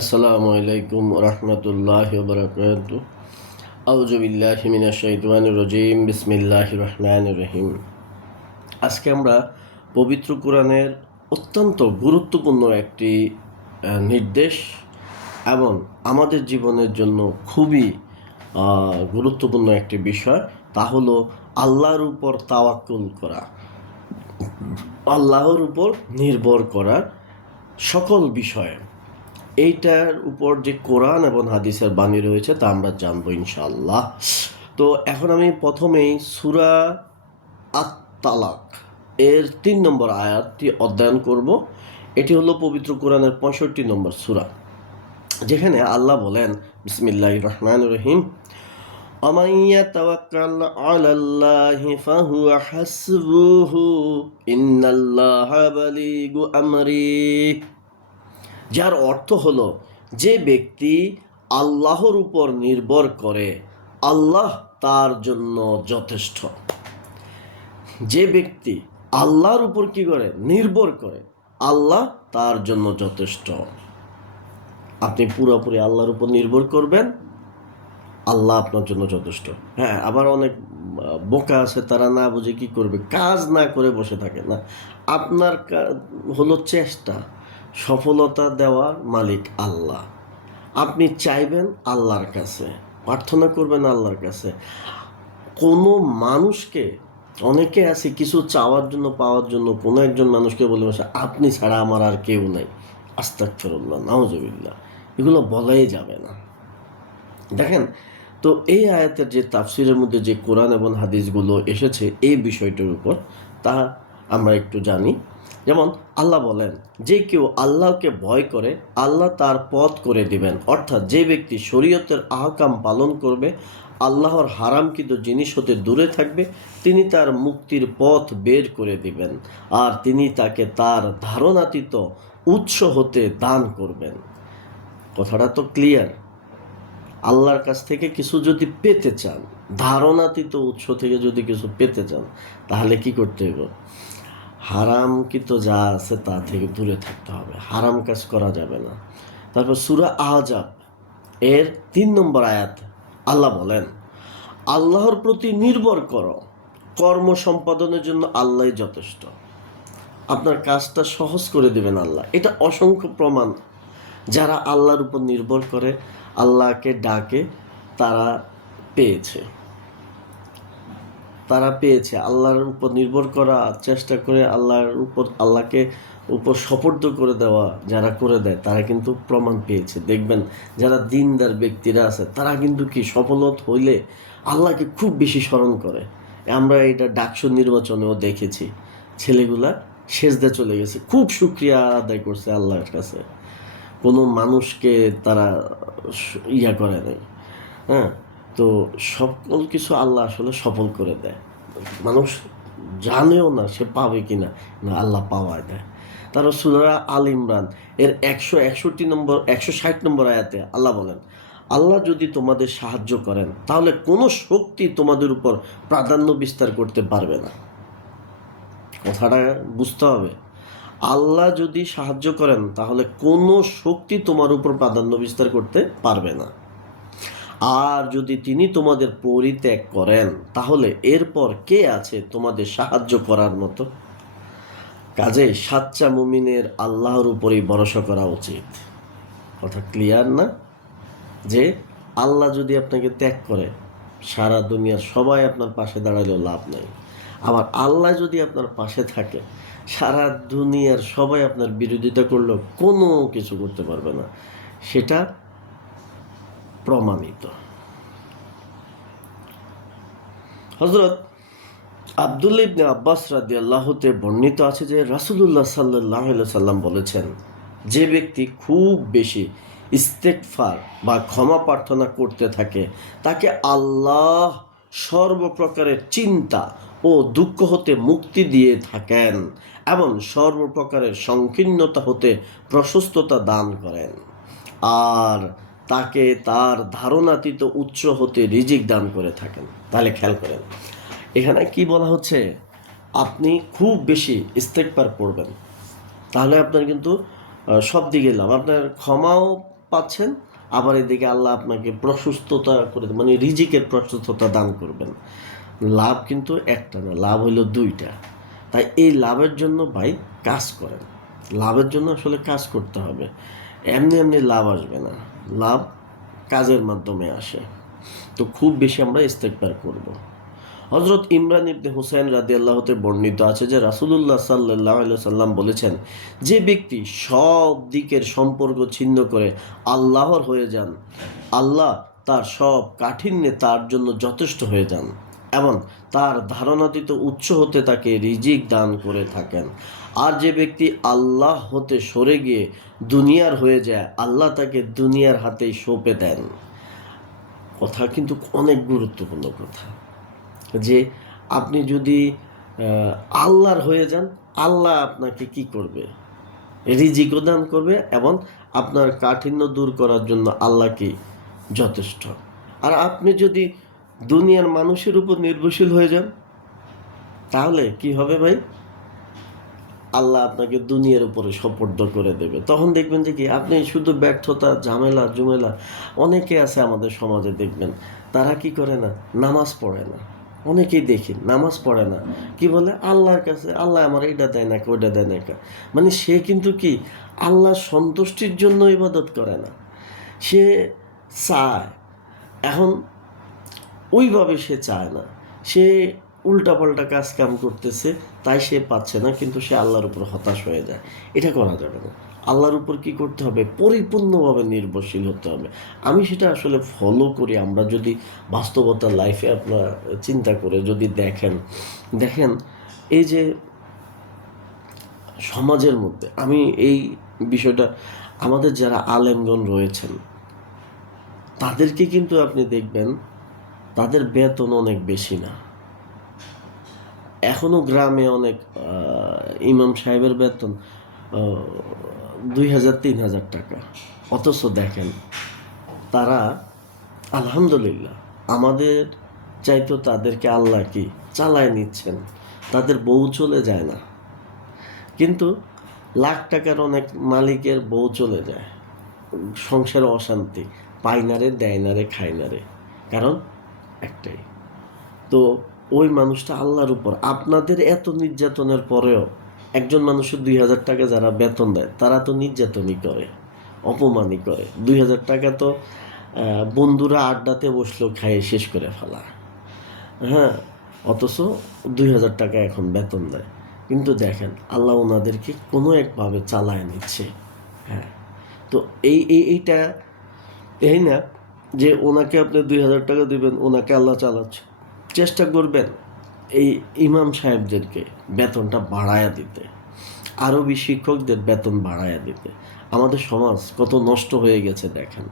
আসসালামু আলাইকুম রহমতুল্লাহ বরকাত। আউযু বিল্লাহি মিনাশ শাইতানির রাজিম। বিসমিল্লাহির রহমানির রহিম। আজকে আমরা পবিত্র কোরআনের অত্যন্ত গুরুত্বপূর্ণ একটি নির্দেশ এবং আমাদের জীবনের জন্য খুবই গুরুত্বপূর্ণ একটি বিষয়, তা হলো আল্লাহর উপর তাওয়াক্কুল করা, আল্লাহর উপর নির্ভর করার সকল বিষয়ে। এইটার উপর যে কোরআন এবং হাদিসের বাণী রয়েছে তা আমরা জানবো ইনশাআল্লাহ। তো এখন আমি প্রথমেই সূরা আত-তালাক এর ৩ নম্বর আয়াতটি অধ্যয়ন করব। এটি হলো পবিত্র কোরআনের ৬৫ নম্বর সূরা, যেখানে আল্লাহ বলেন, বিসমিল্লাহির রহমানির রহিম, وَمَن يَتَوَكَّلْ عَلَى اللَّهِ فَهُوَ حَسْبُهُ إِنَّ اللَّهَ بَلِيغُ أَمْرِهِ। যার অর্থ হলো, যে ব্যক্তি আল্লাহর উপর নির্ভর করে আল্লাহ তার জন্য যথেষ্ট। যে ব্যক্তি আল্লাহর উপর কি করে, নির্ভর করে, আল্লাহ তার জন্য যথেষ্ট। আপনি পুরোপুরি আল্লাহর উপর নির্ভর করবেন, আল্লাহ আপনার জন্য যথেষ্ট। হ্যাঁ, আবার অনেক বোকা আছে, তারা না বুঝে কি করবে, কাজ না করে বসে থাকে না। আপনার হলো চেষ্টা, সফলতা দেওয়ার মালিক আল্লাহ। আপনি চাইবেন আল্লাহর কাছে, প্রার্থনা করবেন আল্লাহর কাছে। কোনো মানুষকে, অনেকে আছে কিছু চাওয়ার জন্য, পাওয়ার জন্য কোনো একজন মানুষকে বলে বসে, আপনি ছাড়া আমার আর কেউ নাই, আস্তাগফিরুল্লাহ, নাউজুবিল্লাহ, এগুলো বলাই যাবে না। দেখেন, তো এই আয়াতের যে তাফসিরের মধ্যে যে কোরআন এবং হাদিসগুলো এসেছে এই বিষয়টার উপর, তা আমরা একটু জানি। যেমন আল্লাহ বলেন, যে কেউ আল্লাহকে ভয় করে আল্লাহ তার পথ করে দিবেন। অর্থাৎ যে ব্যক্তি শরীয়তের আহকাম পালন করবে, আল্লাহর হারামকৃত জিনিস হতে দূরে থাকবে, তিনি তার মুক্তির পথ বের করে দিবেন, আর তিনি তাকে তার ধারণাতীত উৎস হতে দান করবেন। কথাটা তো ক্লিয়ার। আল্লাহর কাছ থেকে কিছু যদি পেতে চান, ধারণাতীত উৎস থেকে যদি কিছু পেতে চান, তাহলে কি করতে হবে? হারামকৃত যা আছে তা থেকে দূরে থাকতে হবে, হারাম কাজ করা যাবে না। তারপর সূরা আহজাব এর ৩ নম্বর আয়াত আল্লাহ বলেন, আল্লাহর প্রতি নির্ভর করো, কর্ম সম্পাদনের জন্য আল্লাহই যথেষ্ট। আপনার কাজটা সহজ করে দেবেন আল্লাহ। এটা অসংখ্য প্রমাণ। যারা আল্লাহর উপর নির্ভর করে, আল্লাহকে ডাকে, তারা পেয়েছে। আল্লাহর উপর নির্ভর করা, চেষ্টা করে আল্লাহকে উপর সুপর্দ করে দেওয়া, যারা করে দেয় তারা কিন্তু প্রমাণ পেয়েছে। দেখবেন যারা দিনদার ব্যক্তিরা আছে, তারা কিন্তু কি সফলতা হইলে আল্লাহকে খুব বেশি স্মরণ করে। আমরা এটা ডাকসু নির্বাচনেও দেখেছি, ছেলেগুলা সেজদা চলে গেছে, খুব শুকরিয়া আদায় করছে আল্লাহর কাছে। কোনো মানুষকে তারা করে নাই। হ্যাঁ, তো সকল কিছু আল্লাহ আসলে সফল করে দেয়। মানুষ জানেও না সে পাবে কিনা, না আল্লাহ পাওয়ায় দেয়। তারা সূরা আল ইমরান এর 160 নম্বর আয়াতে আল্লাহ বলেন, আল্লাহ যদি তোমাদের সাহায্য করেন তাহলে কোনো শক্তি তোমাদের উপর প্রাধান্য বিস্তার করতে পারবে না। কথাটা বুঝতে হবে। আল্লাহ যদি সাহায্য করেন তাহলে কোনো শক্তি তোমার উপর প্রাধান্য বিস্তার করতে পারবে না। আর যদি তিনি তোমাদের পরিত্যাগ করেন তাহলে এরপর কে আছে তোমাদের সাহায্য করার মতো? কাজেই সাচ্চা মুমিনের আল্লাহর উপরেই ভরসা করা উচিত। কথা ক্লিয়ার না? যে আল্লাহ যদি আপনাকে ত্যাগ করে, সারা দুনিয়ার সবাই আপনার পাশে দাঁড়ালেও লাভ নেই। আবার আল্লাহ যদি আপনার পাশে থাকে, সারা দুনিয়ার সবাই আপনার বিরোধিতা করলেও কোনো কিছু করতে পারবে না। সেটা প্রমাণিত। হযরত আব্দুল্লাহ ইবনে আব্বাস রাদিয়াল্লাহু তে বর্ণিত আছে যে রাসূলুল্লাহ সাল্লাল্লাহু আলাইহি সাল্লাম বলেছেন, যে ব্যক্তি খুব বেশি ইস্তেগফার বা ক্ষমা প্রার্থনা করতে থাকে, তাকে আল্লাহ সর্বপ্রকারের চিন্তা ও দুঃখ হতে মুক্তি দিয়ে থাকেন এবং সর্বপ্রকারের সংকীর্ণতা হতে প্রশস্ততা দান করেন, আর তাকে তার ধারণাতীত উৎস হতে রিজিক দান করে থাকেন। তাহলে খেয়াল করেন, এখানে কি বলা হচ্ছে, আপনি খুব বেশি ইস্তেগফার পড়বেন, তাহলে আপনার কিন্তু সব দিকে লাভ। আপনার ক্ষমাও পাচ্ছেন, আবার এদিকে আল্লাহ আপনাকে প্রশস্ততা করে, মানে রিজিকের প্রশস্ততা দান করবেন। লাভ কিন্তু একটা না, লাভ হইল দুইটা। তাই এই লাভের জন্য ভাই কাজ করেন। লাভের জন্য আসলে কাজ করতে হবে, এমনি এমনি লাভ আসবে না, লাভ কাজের মাধ্যমে আসে। তো খুব বেশি আমরা ইস্তেগফার করব। হজরত ইমরান ইবনে হুসাইন রাদিয়াল্লাহুতে বর্ণিত আছে যে রাসূলুল্লাহ সাল্লাল্লাহু আলাইহি সাল্লাম বলেছেন, যে ব্যক্তি সব দিকের সম্পর্ক ছিন্ন করে আল্লাহর হয়ে যান, আল্লাহ তার সব কাঠিন্যে তার জন্য যথেষ্ট হয়ে যান এবং তার ধারণাতীত উৎস হতে তাকে রিজিক দান করে থাকেন। আর যে ব্যক্তি আল্লাহ হতে সরে গিয়ে দুনিয়ার হয়ে যায়, আল্লাহ তাকে দুনিয়ার হাতেই সঁপে দেন। কথা কিন্তু অনেক গুরুত্বপূর্ণ কথা, যে আপনি যদি আল্লাহর হয়ে যান, আল্লাহ আপনাকে কি করবে? রিজিকও দান করবে এবং আপনার কাঠিন্য দূর করার জন্য আল্লাহ কি যথেষ্ট। আর আপনি যদি দুনিয়ার মানুষের উপর নির্ভরশীল হয়ে যান, তাহলে কি হবে ভাই? আল্লাহ আপনাকে দুনিয়ার উপরে সোপর্দ করে দেবে। তখন দেখবেন যে কি আপনি শুধু ব্যর্থতা, ঝামেলা জুমেলা। অনেকে আছে আমাদের সমাজে, দেখবেন তারা কি করে না, নামাজ পড়ে না। অনেকেই দেখি নামাজ পড়ে না, কি বলে আল্লাহর কাছে আল্লাহ আমার এইটা দেয় না, ওইটা দেয় না। মানে সে কিন্তু কি আল্লাহর সন্তুষ্টির জন্য ইবাদত করে না, সে চায়। এখন ওইভাবে সে চায় না, সে উল্টাপাল্টা কাজ কাম করতেছে, তাই সে পাচ্ছে না, কিন্তু সে আল্লাহর উপর হতাশ হয়ে যায়। এটা করা যাবে না। আল্লাহর উপর কি করতে হবে? পরিপূর্ণভাবে নির্ভরশীল হতে হবে। আমি সেটা আসলে ফলো করি। আমরা যদি বাস্তবতা লাইফে আপনার চিন্তা করে যদি দেখেন এই যে সমাজের মধ্যে, আমি এই বিষয়টা, আমাদের যারা আলেমগণ রয়েছেন তাদেরকে কিন্তু আপনি দেখবেন তাদের বেতন অনেক বেশি না। এখনো গ্রামে অনেক ইমাম সাহেবের বেতন 2000-3000 টাকা। অথচ দেখেন তারা আলহামদুলিল্লাহ আমাদের চাইতো তাদেরকে আল্লাহ কি চালায় নিচ্ছেন, তাদের বউ চলে যায় না। কিন্তু লাখ টাকার অনেক মালিকের বউ চলে যায়, সংসারে অশান্তি, পায় না রে, দেয় না রে, খায় না রে। কারণ একটাই, তো ওই মানুষটা আল্লাহর উপর। আপনাদের এত নির্যাতনের পরেও একজন মানুষের 2000 টাকা যারা বেতন দেয়, তারা তো নির্যাতনই করে, অপমানই করে। 2000 টাকা তো বন্ধুরা আড্ডাতে বসলেও খাইয়ে শেষ করে ফেলা। হ্যাঁ, অথচ 2000 টাকা এখন বেতন দেয়। কিন্তু দেখেন আল্লাহ ওনাদেরকে কোনো একভাবে চালায় নিচ্ছে। হ্যাঁ, তো এইটা এই না যে ওনাকে আপনি 2000 টাকা দিবেন, ওনাকে আল্লাহ চালাচ্ছে। চেষ্টা করবেন এই ইমাম সাহেবদেরকে বেতনটা বাড়ায়া দিতে, আরবি শিক্ষকদের বেতন বাড়ায়া দিতে। আমাদের সমাজ কত নষ্ট হয়ে গেছে দেখেন।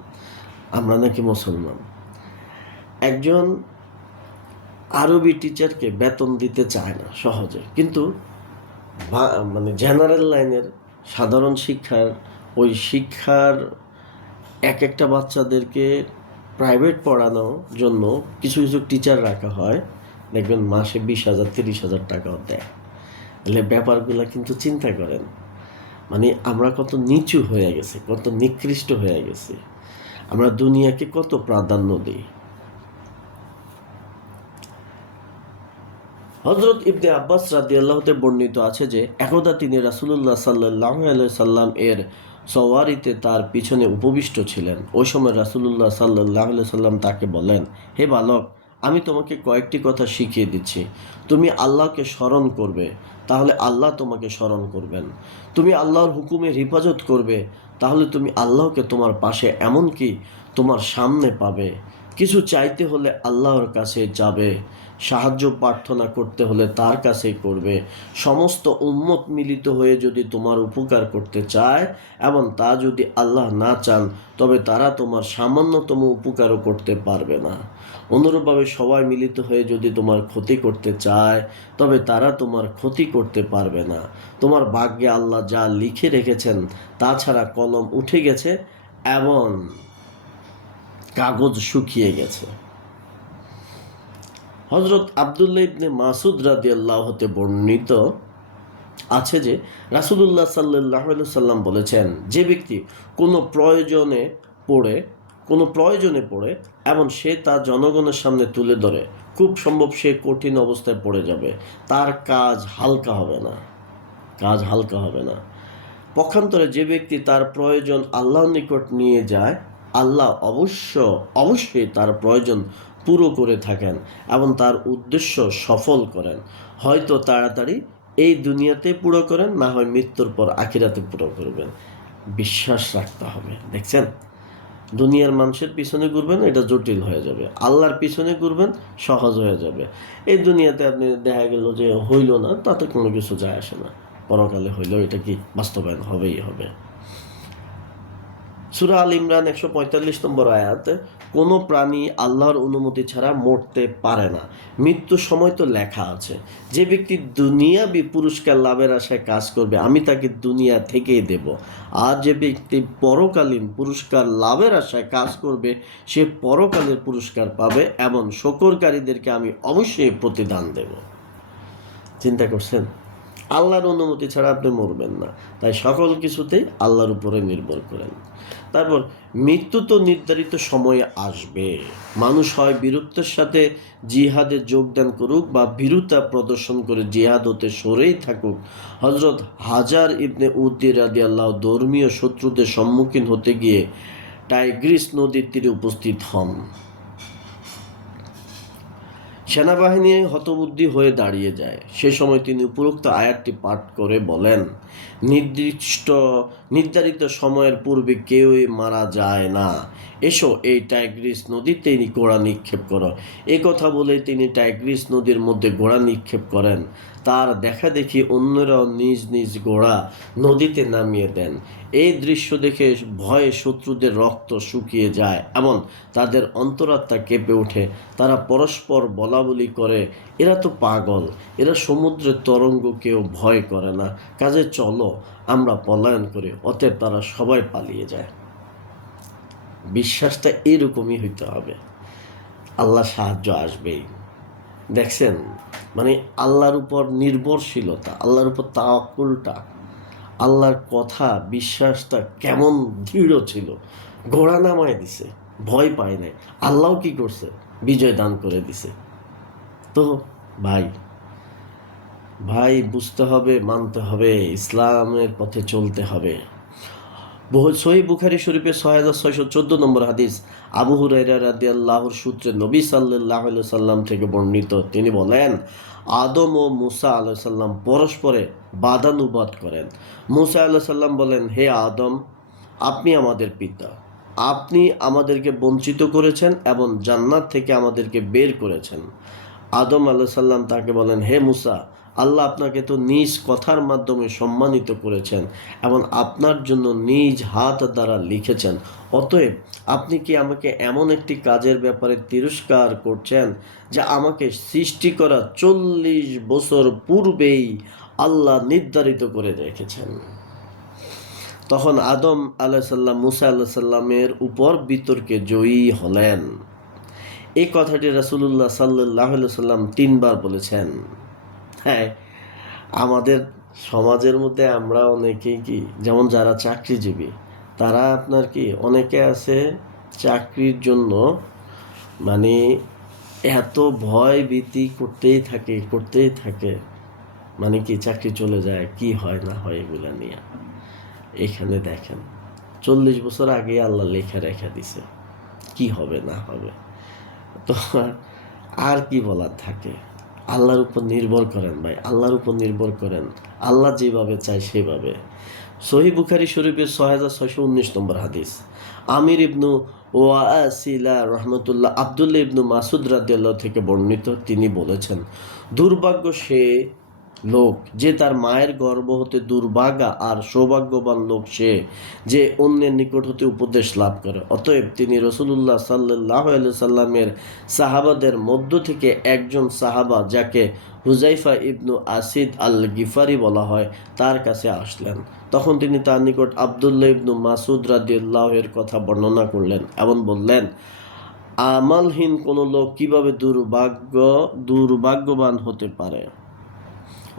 আমরা নাকি মুসলমান, একজন আরবি টিচারকে বেতন দিতে চায় না সহজে, কিন্তু মানে জেনারেল লাইনের সাধারণ ওই শিক্ষার একটা বাচ্চাদেরকে প্রাইভেট পড়ানোর জন্য কিছু কিছু টিচার রাখা হয়, দেখবেন মাসে 20,000-30,000 টাকাও দেয়। তাহলে ব্যাপারগুলো কিন্তু চিন্তা করেন, মানে আমরা কত নিচু হয়ে গেছি, কত নিকৃষ্ট হয়ে গেছি, আমরা দুনিয়াকে কত প্রাধান্য দিই। হযরত ইবনে আব্বাস রাদিয়াল্লাহুতে বর্ণিত আছে যে একদা তিনি রাসূলুল্লাহ সাল্লাল্লাহু আলাইহি সাল্লাম এর সওয়ারিতে তার পিছনে উপবিষ্ট ছিলেন। ওই সময় রাসূলুল্লাহ সাল্লাল্লাহু আলাইহি সাল্লাম তাকে বলেন, হে বালক, আমি তোমাকে কয়েকটি কথা শিখিয়ে দিচ্ছি। তুমি আল্লাহকে স্মরণ করবে, তাহলে আল্লাহ তোমাকে স্মরণ করবেন। তুমি আল্লাহর হুকুমের হিফাজত করবে, তাহলে তুমি আল্লাহকে তোমার পাশে, এমনকি তোমার সামনে পাবে। কিছু চাইতে হলে আল্লাহর কাছে যাবে, সাহায্য প্রার্থনা করতে হলে তার কাছেই করবে। সমস্ত উম্মত মিলিত হয়ে যদি তোমার উপকার করতে চায় এবং তা যদি আল্লাহ না চান, তবে তারা তোমার সামান্যতম উপকারও করতে পারবে না। অনুরূপভাবে সবাই মিলিত হয়ে যদি তোমার ক্ষতি করতে চায়, তবে তারা তোমার ক্ষতি করতে পারবে না। তোমার ভাগ্যে আল্লাহ যা লিখে রেখেছেন তাছাড়া কলম উঠে গেছে এবং কাগজ শুকিয়ে গেছে। হযরত আব্দুল্লাহ ইবনে মাসুদ রাদিয়াল্লাহু হতে বর্ণিত আছে যে রাসূলুল্লাহ সাল্লাল্লাহু আলাইহি সাল্লাম বলেছেন, যে ব্যক্তি কোনো প্রয়োজনে পড়ে, কোনো প্রয়োজনে পড়ে, এবং সে তা জনগণের সামনে তুলে ধরে, খুব সম্ভব সে কঠিন অবস্থায় পড়ে যাবে, তার কাজ হালকা হবে না, কাজ হালকা হবে না। পক্ষান্তরে যে ব্যক্তি তার প্রয়োজন আল্লাহর নিকট নিয়ে যায়, আল্লাহ অবশ্যই তার প্রয়োজন পুরো করে থাকেন এবং তার উদ্দেশ্য সফল করেন। হয়তো তাড়াতাড়ি এই দুনিয়াতে পুরো করেন, না হয় মৃত্যুর পর আখিরাতে পুরো করবেন। বিশ্বাস রাখতে হবে। দেখছেন, দুনিয়ার মানুষের পিছনে ঘুরবেন, এটা জটিল হয়ে যাবে। আল্লাহর পিছনে ঘুরবেন, সহজ হয়ে যাবে। এই দুনিয়াতে আপনি দেখা গেল যে হইল না, তাতে কোনো কিছু যায় আসে না। পরকালে হইলেও এটা কি বাস্তবায়ন হবেই হবে। সূরা আল ইমরান 145 নম্বর আয়াতে, কোনো প্রাণী আল্লাহর অনুমতি ছাড়া মরতে পারে না। মৃত্যুর সময় তো লেখা আছে, যে ব্যক্তি দুনিয়াবি পুরস্কার লাভের আশায় কাজ করবে, আমি তাকে দুনিয়া থেকেই দেব। আর যে ব্যক্তি পরকালীন পুরস্কার লাভের আশায় কাজ করবে, সে পরকালের পুরস্কার পাবে এবং শকরকারীদেরকে আমি অবশ্যই প্রতিদান দেব। চিন্তা করছেন? আল্লাহর অনুমতি ছাড়া আপনি মরবেন না। তাই সকল কিছুতেই আল্লাহর উপরে নির্ভর করেন। তারপর, মৃত্যু তো নির্ধারিত সময়ে আসবে। মানুষ হয় বীরত্বের সাথে জিহাদে যোগদান করুক বা ভীরুতা প্রদর্শন করে জিহাদ হতে সরেই থাকুক। হজরত হাজার ইবনে উদ্দি রাদিয়াল্লাহু ধর্মীয় শত্রুদের সম্মুখীন হতে গিয়ে টাইগ্রিস নদীর তীরে উপস্থিত হন। সেনাবাহিনী হতবুদ্ধি হয়ে দাঁড়িয়ে যায়। সে সময় তিনি উপরোক্ত আয়াতটি পাঠ করে বলেন, নির্ধারিত সময়ের পূর্বে কেউই মারা যায় না। এসো এই টাইগ্রিস নদীতে ঘোড়া নিক্ষেপ করো। এই কথা বলে তিনি টাইগ্রিস নদীর মধ্যে ঘোড়া নিক্ষেপ করেন। তার দেখা দেখি অন্যরাও নিজ নিজ ঘোড়া নদীতে নামিয়ে দেন। এই দৃশ্য দেখে ভয়ে শত্রুদের রক্ত শুকিয়ে যায় এবং তাদের অন্তরাত্মা কেঁপে ওঠে। তারা পরস্পর বলাবলি করে, এরা তো পাগল, এরা সমুদ্রের তরঙ্গকেও ভয় করে না, কাজে চলো আমরা পলায়ন করি। অতএব তারা সবাই পালিয়ে যায়। বিশ্বাসটা এরকমই হইতে হবে, আল্লাহ সাহায্য আসবেই। দেখছেন, মানে আল্লাহর উপর নির্ভরশীলতা, আল্লাহর উপর তাওয়াক্কুলটা, আল্লাহর কথা বিশ্বাসটা কেমন দৃঢ় ছিল। ঘোড়া নামায় দিছে, ভয় পায় নাই। আল্লাহ কি করছে? বিজয় দান করে দিছে। তো ভাই ভাই বুঝতে হবে, মানতে হবে, ইসলামের পথে চলতে হবে। সহিহ বুখারী শরীফের 6614 নম্বর হাদিস, আবু হুরায়রা রাদিয়াল্লাহুর সূত্রে নবী সাল্লাল্লাহু আলাইহি সাল্লাম থেকে বর্ণিত, তিনি বলেন, আদম ও মুসা আলাইহিস সালাম পরস্পরে বাদানুবাদ করেন। মুসা আলাইহিস সালাম বলেন, হে আদম, আপনি আমাদের পিতা, আপনি আমাদেরকে বঞ্চিত করেছেন এবং জান্নাত থেকে আমাদেরকে বের করেছেন। আদম আলাইহিস সালাম তাকে বলেন, হে মুসা, আল্লাহ আপনাকে তো নিজ কথার মাধ্যমে সম্মানিত করেছেন এবং আপনার জন্য নিজ হাত দ্বারা লিখেছেন। অতএব আপনি কি আমাকে এমন একটি কাজের ব্যাপারে তিরস্কার করছেন যা আমাকে সৃষ্টি করা 40 বছর পূর্বেই আল্লাহ নির্ধারিত করে রেখেছেন? তখন আদম আলাইসাল্লাম মুসা আলাইসাল্লামের উপর বিতর্কে জয়ী হলেন। এই কথাটি রাসূলুল্লাহ সাল্লাল্লাহু আলাইহি সাল্লাম 3 বার বলেছেন। হ্যাঁ, আমাদের সমাজের মধ্যে আমরা অনেকেই কি, যেমন যারা চাকরিজীবী, তারা আপনার কি অনেকে আছে চাকরির জন্য মানে এত ভয় ভীতি করতেই থাকে, মানে কি চাকরি চলে যায়, কি হয় না হয় এগুলা নিয়ে। এখানে দেখেন 40 বছর আগে আল্লাহ লেখা রেখা দিছে কি হবে না হবে। তো আর কি বলার থাকে? আল্লাহর উপর নির্ভর করেন ভাই, আল্লাহর উপর নির্ভর করেন। আল্লাহ যেভাবে চায় সেভাবে। সহিহ বুখারী শরীফের 6619 নম্বর হাদিস, আমির ইবনু ওয়াসিলা রহমতুল্লাহ আব্দুল্লাহ ইবনু মাসুদ রাদিয়াল্লাহু থেকে বর্ণিত, তিনি বলেছেন, দুর্ভাগ্য সে লোক যে তার মায়ের গর্ভ হতে দুর্ভাগা, আর সৌভাগ্যবান লোক সে যে অন্যের নিকট হতে উপদেশ লাভ করে। অতএব তিনি রাসূলুল্লাহ সাল্লাল্লাহু আলাইহি সাল্লামের সাহাবাদের মধ্য থেকে একজন সাহাবা, যাকে হুযাইফা ইবনু আসিদ আল গিফারি বলা হয়, তার কাছে আসলেন। তখন তিনি তার নিকট আব্দুল্লাহ ইবনু মাসুদ রাদিয়াল্লাহু এর কথা বর্ণনা করলেন এবং বললেন, আমালহীন কোনো লোক কিভাবে দুর্ভাগ্যবান হতে পারে?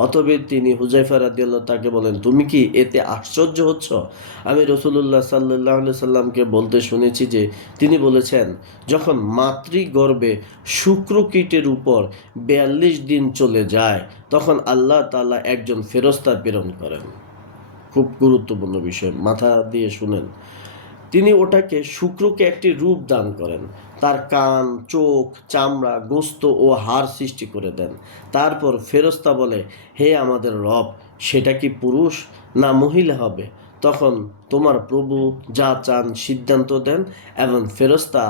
অতএব তিনি হুযায়ফা রাদিয়াল্লাহু তাকে বলেন, তুমি কি এতে আশ্চর্য হচ্ছ? আমি রাসূলুল্লাহ সাল্লাল্লাহু আলাইহি সাল্লামকে বলতে শুনেছি যে তিনি বলেছেন, যখন মাতৃগর্ভে শুক্রকীটের উপর ৪২ দিন চলে যায় তখন আল্লাহ তাআলা একজন ফেরেশতা প্রেরণ করেন। খুব গুরুত্বপূর্ণ বিষয়, মাথা দিয়ে শুনেন। তিনি ওটাকে শুক্রকে একটি রূপ দান করেন, তার কান, চোখ, চামড়া, গোস্ত ও হাড় সৃষ্টি করে দেন। তারপর ফেরেশতা বলে, হে আমাদের রব, সেটা কি পুরুষ না মহিলা হবে? তখন তোমার প্রভু যা চান সিদ্ধান্ত দেন এবং ফেরেশতা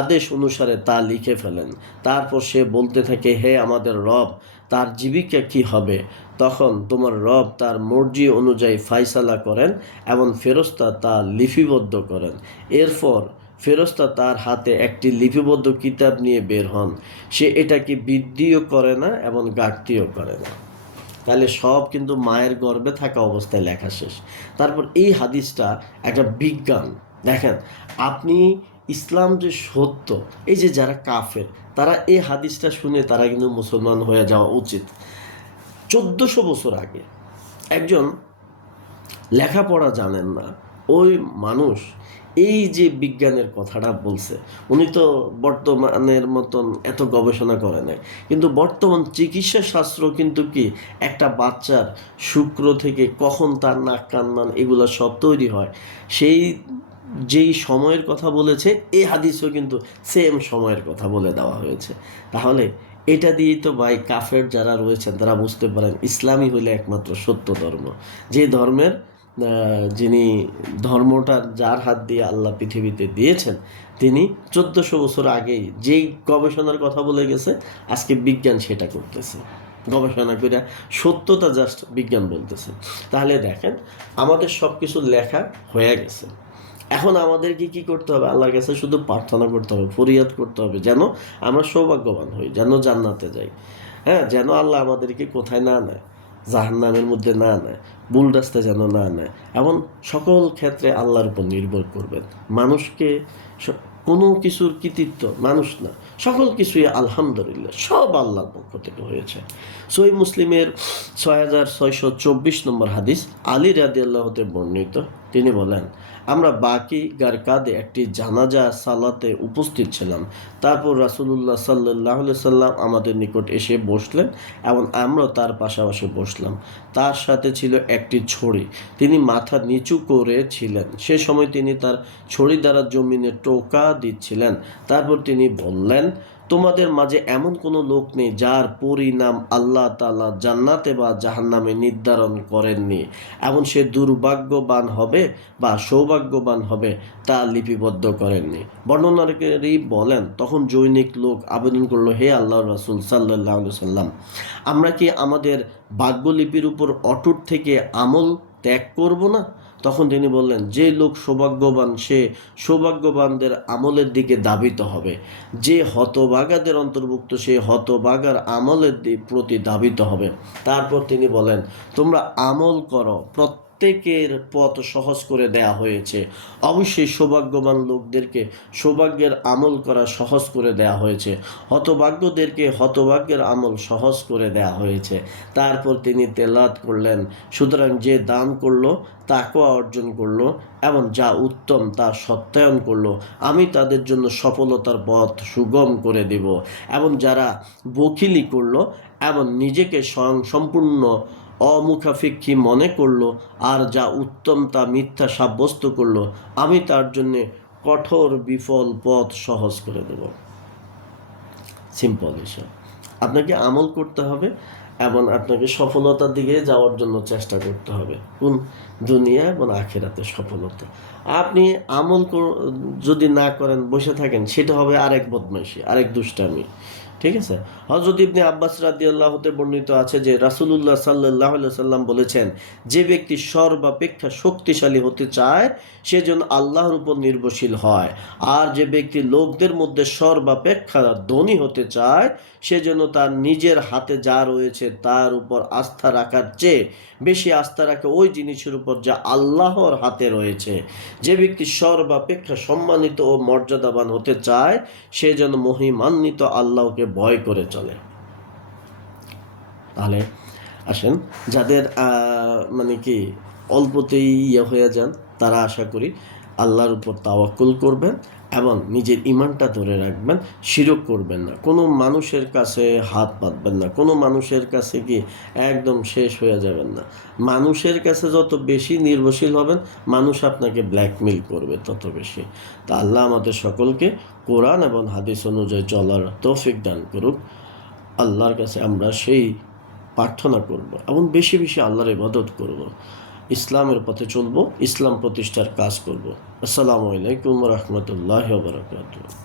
আদেশ অনুসারে তা লিখে ফেলেন। তারপর সে বলতে থাকে, হে আমাদের রব, তার জীবিকা কি হবে? তখন তোমার রব তার মর্জি অনুযায়ী ফায়সালা করেন এবং ফেরেশতা তা লিপিবদ্ধ করেন। এরপর ফেরেশতা তার হাতে একটি লিপিবদ্ধ কিতাব নিয়ে বের হন। সে এটাকে বৃদ্ধিও করে না এবং ঘাটতিও করে না। তাহলে সব কিন্তু মায়ের গর্ভে থাকা অবস্থায় লেখা শেষ। তারপর এই হাদিসটা একটা বিজ্ঞান। দেখেন, আপনি ইসলাম যে সত্য, এই যে যারা কাফের তারা এই হাদিসটা শুনে তারা কিন্তু মুসলমান হয়ে যাওয়া উচিত। 1400 বছর আগে একজন লেখাপড়া জানেন না ওই মানুষ এই যে বিজ্ঞানের কথাটা বলছে, উনি তো বর্তমানের মতন এত গবেষণা করে নাই, কিন্তু বর্তমান চিকিৎসা শাস্ত্র কিন্তু কি একটা বাচ্চার শুক্র থেকে কখন তার নাক কান এগুলো সব তৈরি হয়, সেই যেই সময়ের কথা বলেছে এই হাদিসও কিন্তু সেম সময়ের কথা বলে দেওয়া হয়েছে। তাহলে এটা দিয়েই তো ভাই কাফের যারা রয়েছেন তারা বুঝতে পারেন ইসলামই হইলে একমাত্র সত্য ধর্ম, যে ধর্মের যিনি ধর্মটা যার হাত দিয়ে আল্লাহ পৃথিবীতে দিয়েছেন তিনি 1400 বছর আগেই যেই গবেষণার কথা বলে গেছে আজকে বিজ্ঞান সেটা করতেছে, গবেষণা করে সত্যতা জাস্ট বিজ্ঞান বলতেছে। তাহলে দেখেন আমাদের সব কিছু লেখা হয়ে গেছে, এখন আমাদেরকে কি করতে হবে? আল্লাহর কাছে শুধু প্রার্থনা করতে হবে, ফরিয়াদ করতে হবে যেন আমরা সৌভাগ্যবান হই, যেন জান্নাতে যাই। হ্যাঁ, যেন আল্লাহ আমাদেরকে কোথায় না নেয়, জাহান্নামের মধ্যে না নেয়, ভুল রাস্তায় যেন না নেয়। এমন সকল ক্ষেত্রে আল্লাহর উপর নির্ভর করবেন। মানুষকে কোনো কিছুর কৃতিত্ব মানুষ না, সকল কিছুই আলহামদুলিল্লাহ সব আল্লাহর পক্ষ থেকে হয়েছে। সহিহ মুসলিমের 6624 নম্বর হাদিস, আলী রাদিয়াল্লাহু হতে বর্ণিত। তিনি বলেন, আমরা বাকি গারকাদে একটি জানাজা সালাতে উপস্থিত ছিলাম। তারপর রাসূলুল্লাহ সাল্লাল্লাহু আলাইহি সাল্লাম আমাদের নিকট এসে বসলেন এবং আমরা তার পাশাপাশি বসলাম। তার সাথে ছিল একটি ছড়ি, তিনি মাথা নিচু করে ছিলেন। সে সময় তিনি তার ছড়ি দ্বারা জমিনে টোকা দিচ্ছিলেন। তারপর তিনি বললেন, তোমাদের মাঝে এমন কোনো লোক নেই যার পরিণাম আল্লাহ তাআলা জান্নাতে বা জাহান্নামে নির্ধারণ করেননি, এবং সে দুর্ভাগ্যবান হবে বা সৌভাগ্যবান হবে তা লিপিবদ্ধ করেননি। বর্ণনাকারী বলেন, তখন জৈনিক লোক আবেদন করলো, হে আল্লাহর রাসূল সাল্লাল্লাহু আলাইহি সাল্লাম, আমরা কি আমাদের ভাগ্যলিপির উপর অটুট থেকে আমল ত্যাগ করব না? তখন তিনি বললেন, যে লোক সৌভাগ্যবান সে সৌভাগ্যবানদের আমলের দিকে ধাবিত হবে, যে হতভাগাদের অন্তর্ভুক্ত সে হতভাগার আমলের প্রতি ধাবিত হবে। তারপর তিনি বলেন, তোমরা আমল করো, প্রত্যেকের পথ সহজ করে দেয়া হয়েছে। অবশ্যই সৌভাগ্যবান লোকদেরকে সৌভাগ্যের আমল করা সহজ করে দেয়া হয়েছে, হতভাগ্যদেরকে হতভাগ্যের আমল সহজ করে দেয়া হয়েছে। তারপর তিনি তেলাওয়াত করলেন, সুতরাং যে দান করলো, তাকওয়া অর্জন করলো এবং যা উত্তম তা সত্যায়ন করলো, আমি তাদের জন্য সফলতার পথ সুগম করে দেব। এবং যারা বখিলি করলো এবং নিজেকে সম্পূর্ণ অমুখাপেক্ষী মনে করলো আর যা উত্তম তা মিথ্যা সাব্যস্ত করলো, আমি তার জন্যে কঠোর বিফল পথ সহজ করে দেব। সিম্পল বিষয়। আপনাকে আমল করতে হবে এবং আপনাকে সফলতার দিকে যাওয়ার জন্য চেষ্টা করতে হবে। কোন? দুনিয়া এবং আখিরাতে সফলতা। আপনি আমল যদি না করেন, বসে থাকেন, সেটা হবে আরেক বদমাইশি, আরেক দুষ্টামি। ঠিক আছে? হযরত ইবনে আব্বাস রাদিয়াল্লাহু হতে বর্ণিত আছে যে রাসূলুল্লাহ সাল্লাল্লাহু আলাইহি সাল্লাম বলেছেন, যে ব্যক্তি সর্বাপেক্ষা শক্তিশালী হতে চায় সে যেন আল্লাহর উপর নির্ভরশীল হয়, আর যে ব্যক্তি লোকদের মধ্যে সর্বাপেক্ষা ধনী হতে চায় সে যেন তার নিজের হাতে যা রয়েছে তার উপর আস্থা রাখার চেয়ে বেশি আস্থা রাখে ওই জিনিসের উপর যা আল্লাহর হাতে রয়েছে। যে ব্যক্তি সর্বাপেক্ষা সম্মানিত ও মর্যাদাবান হতে চায় সে যেন মহিমান্বিত আল্লাহকে ভয় করে চলে। তাহলে আসেন, যাদের মানে কি অল্পতেই হয়ে যান, তারা আশা করি আল্লাহর উপর তাওয়াক্কুল করবেন এবং নিজের ইমানটা ধরে রাখবেন, শিরক করবেন না, কোনো মানুষের কাছে হাত পাতবেন না, কোনো মানুষের কাছে কি একদম শেষ হয়ে যাবেন না। মানুষের কাছে যত বেশি নির্ভরশীল হবেন, মানুষ আপনাকে ব্ল্যাকমেইল করবে তত বেশি। তা আল্লাহ আমাদের সকলকে কোরআন এবং হাদিস অনুযায়ী চলার তৌফিক দান করুক। আল্লাহর কাছে আমরা সেই প্রার্থনা করব এবং বেশি বেশি আল্লাহর ইবাদত করব, ইসলামের পথে চলব, ইসলাম প্রতিষ্ঠার কাজ করব। আসসালামু আলাইকুম রহমতুল্লাহ বারাকাতুহু।